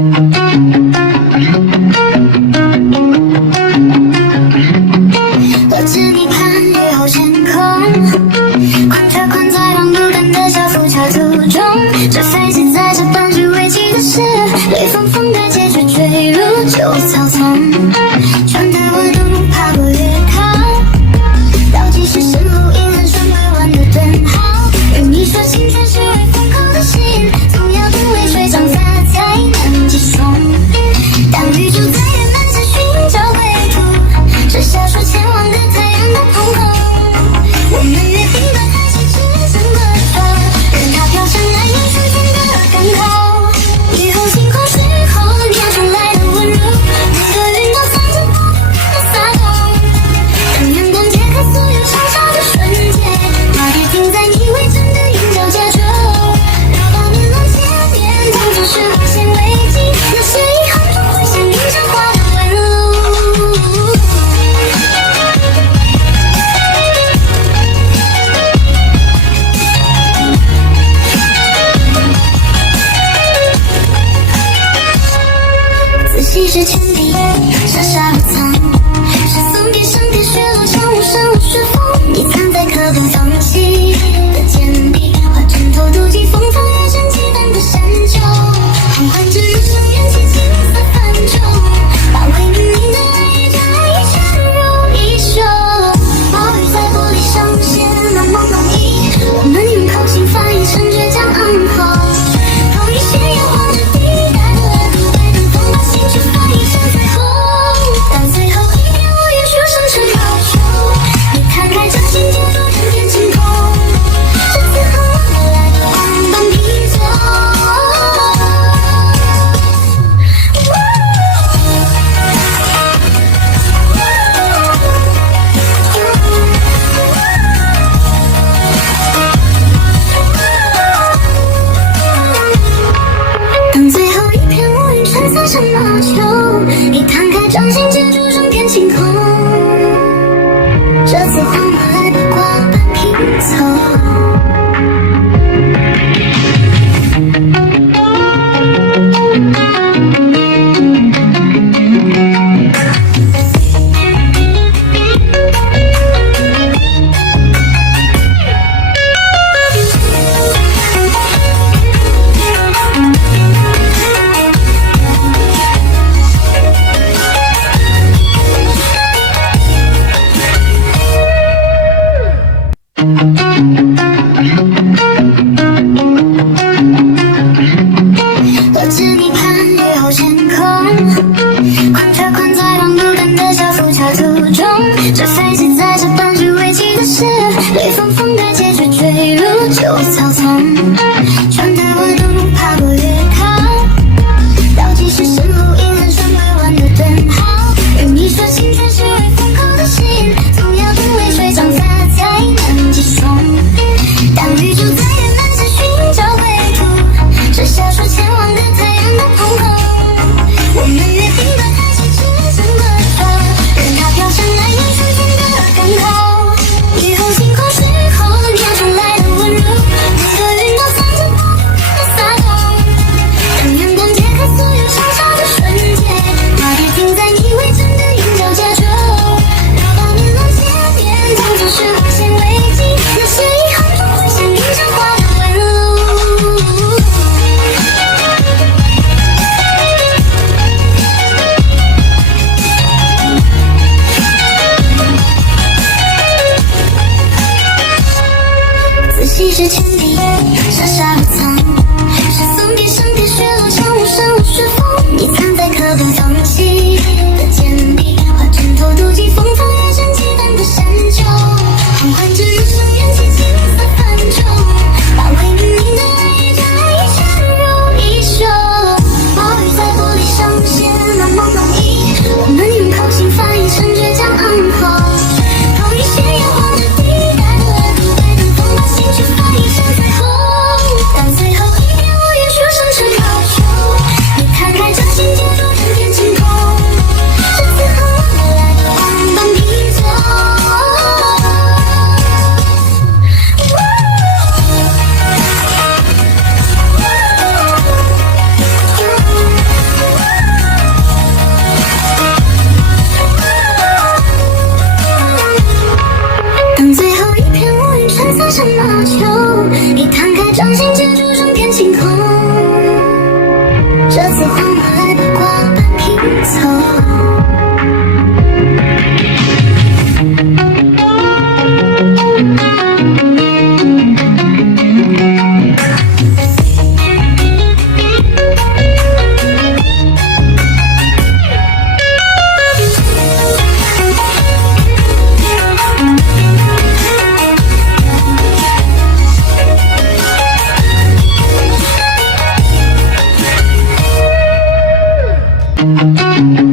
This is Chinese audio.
我知你攀越后天空，宽着宽在让不甘的小浮桥途中，这飞机在这半句危机的事，雷锋风的结局坠入旧草丛，船的温度爬过月台，倒计时身后隐含双拐弯的灯号，而你说青春是为封口的心，总要等泪水长发才能击中。当宇宙在人们间寻找归途，这小说前往的太阳的瞳孔，我们约定的开启之前的船，任它飘向南洋春天的港口。雨后星空时候念出来的温柔，每个云都散尽不同的洒脱。当阳光揭开所有长沙的瞬间，马蹄停在你微震的眼角接触，绕到面浪千年，当作是无限危机，那些遗憾终会像云间花的纹路。仔细是铅笔，傻傻不藏，是送给上天雪落像无声无雪风，你藏在可不放弃的坚壁，画针头渡尽风风月卷几般的山丘，缓缓着人生缘起青色泛中，把未泯灭的爱一扎一缠入衣袖，暴雨在玻璃上写满梦浓意，我们用口心翻译成倔强昂头，同一些摇晃着地带的路，被等风把心去翻译成彩虹。当最后一片乌云出生成高丘，你摊开掌心接住整片晴空，这次和我来个万般拼凑。当最后一片乌云全撒上马丘，你摊开掌心接住整片晴空，这次换我来把挂板拼凑。你。